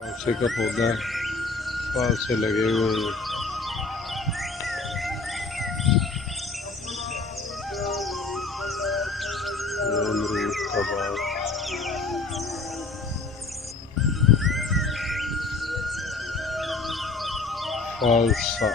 फालसे का पौधा फालसे लगे हुए हैं। ये अमरूद का बाग, फालसा।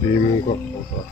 नीमू का पौधा,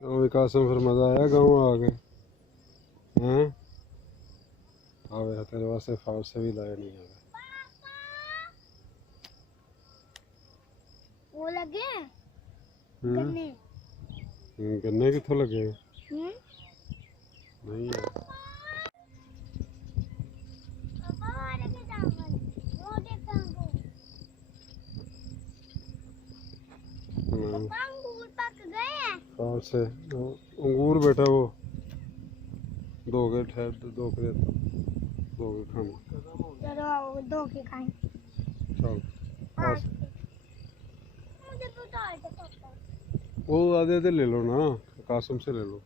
गाँव विकास में फिर मजा आया गाँव आ गए हैं। हाँ यार तेरे वास्ते फालसे भी लाए नहीं है। वो लगे गन्ने गन्ने कितों लगे नहीं है। अंगूर पक गए हैं। फालसे अंगूर बेटा वो दो के ठहर दो के खाने। चलो दो के खाएं। चल मुझे तो चाट पकता। वो आधे आधे ले लो ना, कासम से ले लो।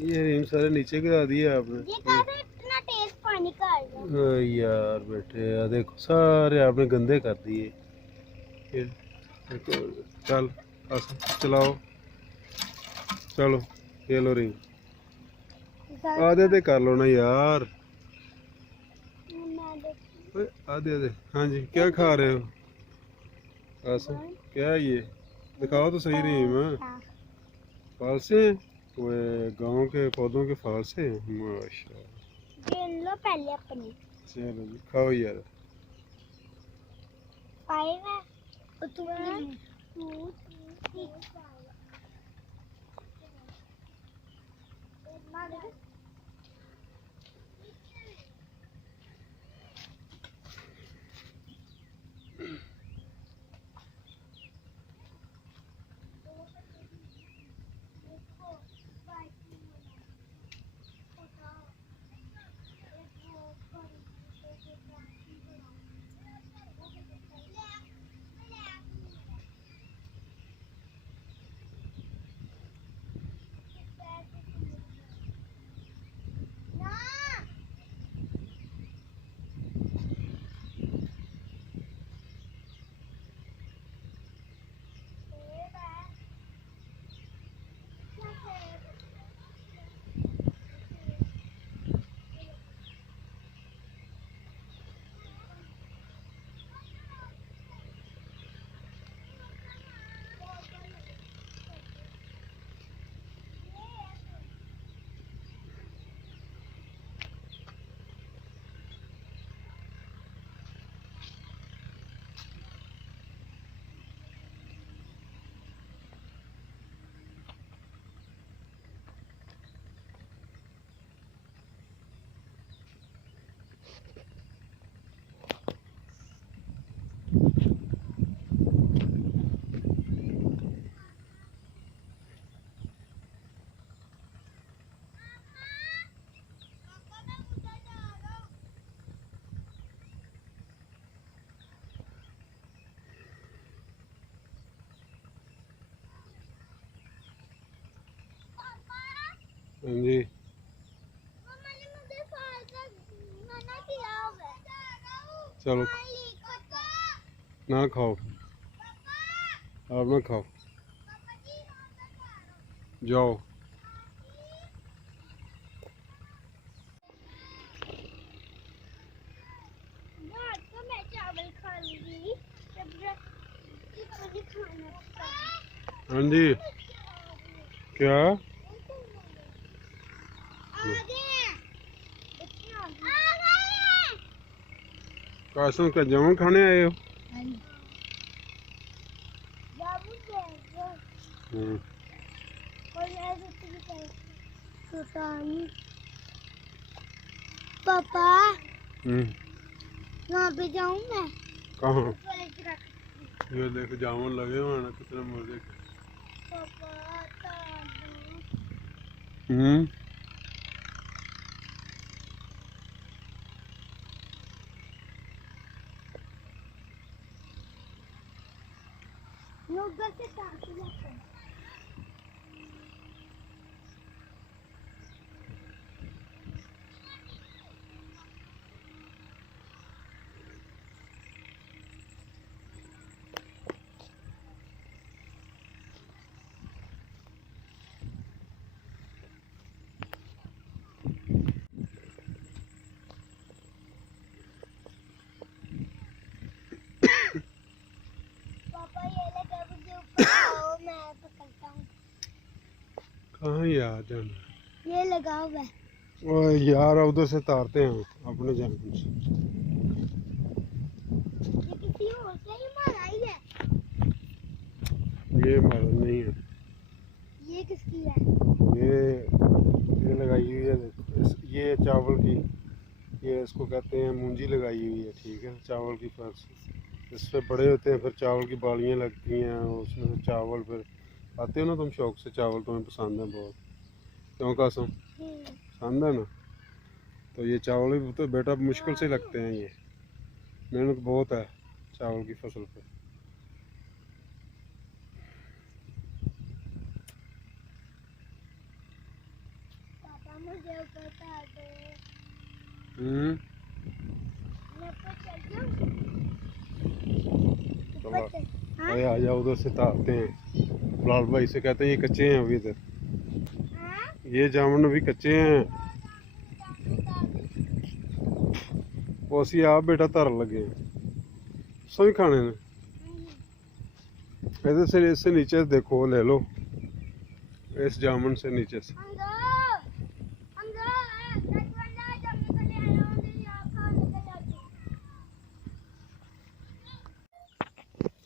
ये इन सारे नीचे गिरा दिए आपने। ये कैसे इतना तेज पानी का आ रहा है? यार बेटे देखो सारे आपने गंदे कर दिए। देखो, चल चलाओ चलो ये लो रिंग आधे आधे कर लो ना यार। आधे आधे हाँ जी। क्या खा रहे हो आसम? क्या है ये दिखाओ तो सही रही मैं। फालसे हैं वो गाँव के पौधों के फालसे हैं माशाल्लाह। ये लो पहले अपनी चलो जी खाओ यार। पाएगा और तुम्हें 2 3 हाँ जी मम्मा ने मुझे फालतू मना किया हुआ है। चलो ना खाओ, आप ना खाओ, जाओ। रात को मैं चावल खा लूंगी जब मुझे खाना पसंद हाँ जी क्या आ गए हैं बच्चे आ गए हैं कासम का जामुन खाने आए हो? बाबू देख हम्म, और मैं दूसरी तरफ पता नहीं पापा हम्म, वहाँ पे जाऊँ मैं कहाँ? वाले पे रख ये देखो जामुन लगे हुए हैं ना, कितने मजे के। पापा तालू हम्म, योगा से ताकि लगता है पापा ये लगा मुझे ऊपर आओ मैं पकड़ता हूँ कहाँ यार जाना? ये लगा हुआ है ओए यार उधर से तारते हैं अपने जामुन से। ये किसी और से ही मारा ही है ये हमारा नहीं है, ये किसकी है ये लगाई हुई है देखो ये चावल की, ये इसको कहते हैं मूंजी लगाई हुई है, ठीक है, चावल की फर्श इस पे बड़े होते हैं, फिर चावल की बालियाँ लगती हैं, उसमें से चावल फिर आते हो ना तुम शौक से, चावल तुम्हें पसंद है बहुत, क्यों कासम पसंद है ना? तो ये चावल भी तो बेटा मुश्किल से लगते हैं, ये मेहनत बहुत है चावल की फसल पे। पापा मुझे ऊपर उतार दो मैं ऊपर चल जाऊँ चलो ऊपर चल हाँ अरे आ जाओ, उधर से तारते हैं, फिलहाल भाई से कहते हैं ये कच्चे हैं अभी इधर, हाँ ये जामुन अभी कच्चे हैं, वो असी आप बेटा तर लगे हैं सभी खाने ने। इधर से इससे नीचे से देखो, ले लो इस जामुन से नीचे से।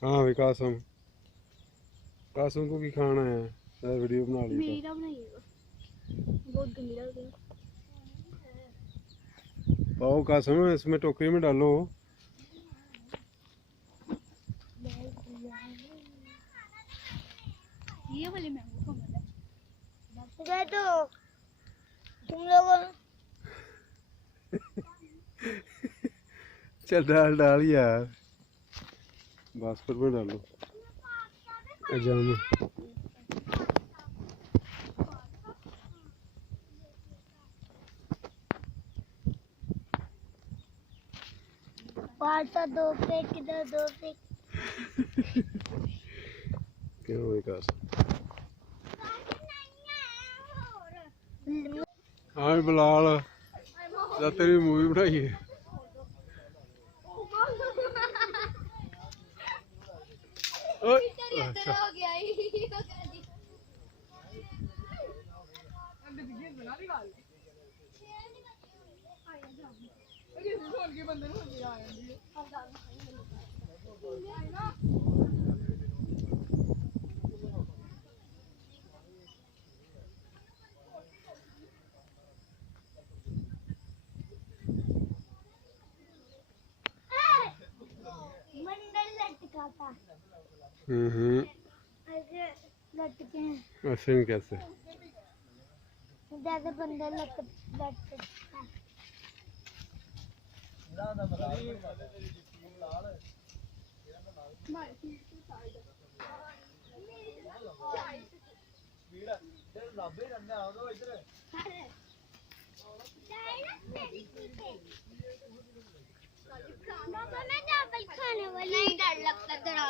हाँ विकास हम कासम को भी खाना है, मैं वीडियो बना ली मेरा बनाइएगा बहुत गंदी लग रही है पाओ कासम इसमें टोकरी में डालो। ये वाले मैंगो का तो तुम लोगों चल डाल डाल यार, बास्केट में डालो जामुन। पार्टा दो प्लेट किधर दो प्लेट क्यों विकास? हाँ बिलाल जा तेरी मूवी बनाई है। ओए, अच्छा मंडल लटका था ऐसे लटके हैं ऐसे में कैसे? जैसे बंडल लटकता है पापा मैं चावल खाने वाली नहीं डर लगता तेरा